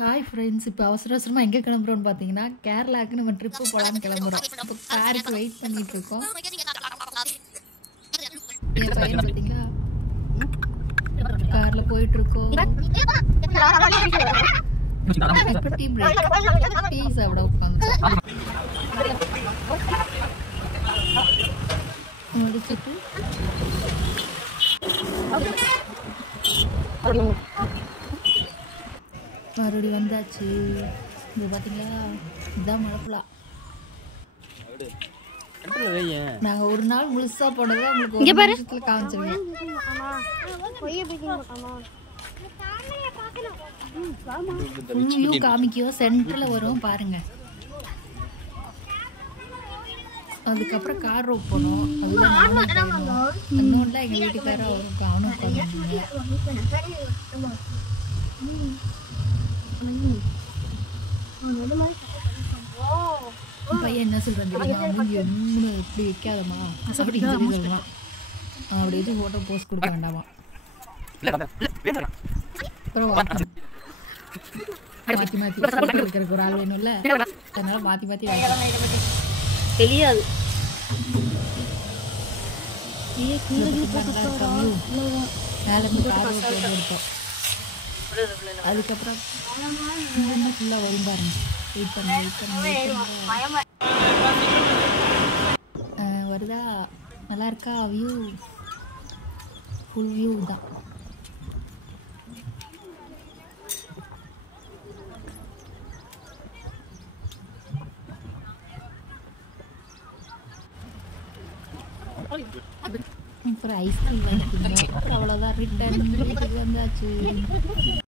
Hi friends, இப்போ அவசர அவசரமாக எங்கே கிளம்புறோம்னு பார்த்தீங்கன்னா கேரளாவுக்கு நம்ம ட்ரிப்பு போகலான்னு கிளம்புறோம். இப்போ காருக்கு வெயிட் பண்ணிட்டு இருக்கோம். என் பையன் பார்த்தீங்களா காரில் போயிட்டு இருக்கோம். இப்போ டீ பிரேக், டீ சாப்பிட உட்காந்து முடிச்சுட்டு மறுபடி வந்தாச்சு. இது பார்த்தீங்களா, இதுதான் மழைப்புலா. நாங்கள் ஒரு நாள் முழுசா போனதை உங்களுக்கு ஒரு நிமிஷத்துல காமிச்சிருக்கேன். வியூ காமிக்கும், சென்டர்ல வரும் பாருங்க. அதுக்கப்புறம் கார் ரோப் போனோம். அதுதான் இன்னொன்றுல எங்கள் வீட்டுக்காரர் அவனும் உட்காந்துருந்தாங்க. பையன் என்ன சொல்றான் தெரியுமா, மூஞ்சி ஒன்று இப்படி வைக்காதமா அப்படின்னு சொல்லி சொல்றான். அப்படி எதுவும் ஃபோட்டோ போஸ்ட் கொடுக்க வேண்டாமா. அப்புறம் மாற்றி மாற்றி இருக்கிறதுக்கு ஒரு ஆள் வேணும்ல, அதனால மாற்றி மாற்றி தெரியாது. மேலேருந்து கார் போட்டு எடுத்தோம். அதுக்கப்புறம் ஃபுல்லாக வரும் பாருங்க. வெயிட் பண்ண வருதா, நல்லா இருக்கா வியூ? ஃபுல் வியூ தான். அப்புறம் ஐஸ்கிரீம் வாங்கிக்கிங்க. அப்புறம் அவ்வளோதான், ரிட்டர்ன் வீட்டுக்கு வந்தாச்சு.